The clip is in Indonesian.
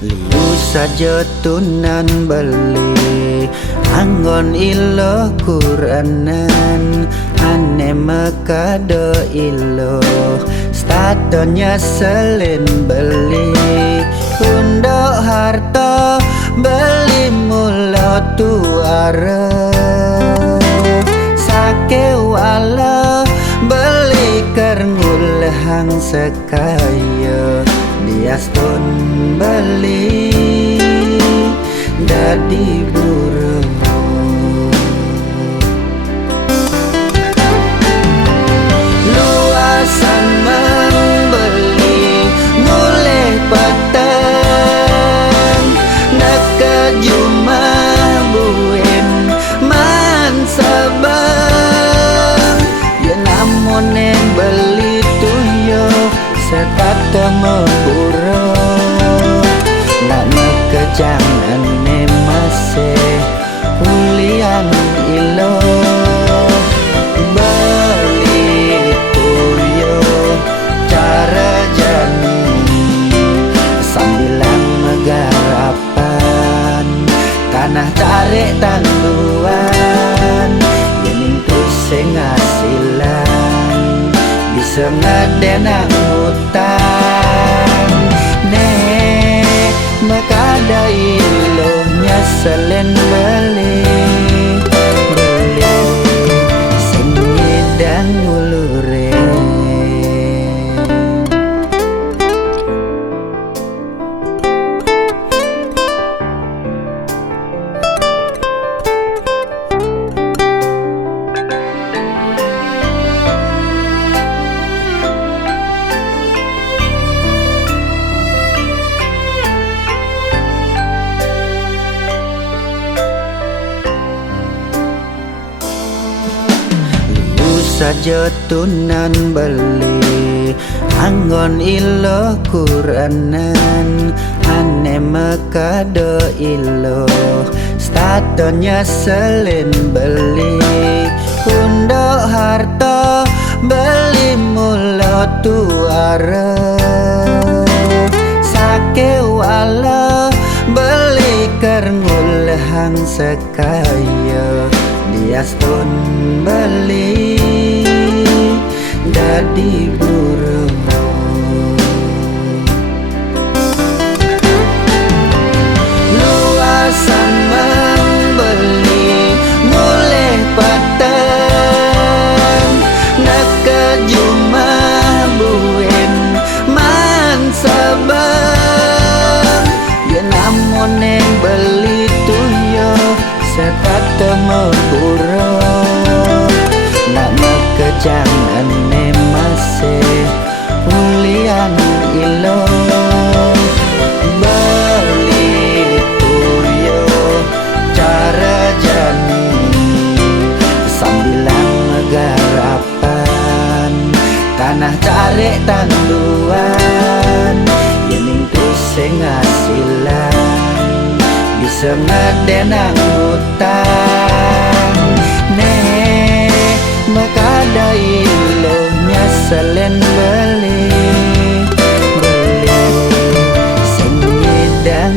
Liu saja tunan beli anggon ilo Quranan ane mekado ilo statonya selen beli undok harta beli mulo tuara sake wala beli kerngul hang sekaya diastun beli dadi burung luasan membeli mulai petang nak ke juma buin man sabang ya namun yang beli tuyo setat temepuro nak kejangan ne masih ulian ilo beli tuyo cara jani sambilan megarapan tanah tarik tanduan yening terus ngasilan bisa ngadenang hutang nek makada ilohnya selen beli sing ngedang ulure saja tunan beli anggon ilo Quranan ane mekado ilo statonya selen beli undok harta beli mulo tuara sake wala beli kerngul hang sekaya diastun beli dadi burung luasan membeli mulai petang nak ke juma buin man sabang ya namun yang beli tuyo setat temepuro nak kejangan ne masih ulian ilo beli tuyo cara jani sambilan megarapan tanah tarik tanduan yening terus ngasilan bisa ngadenang hutang nek makada ilohnya selen beli sing ngedang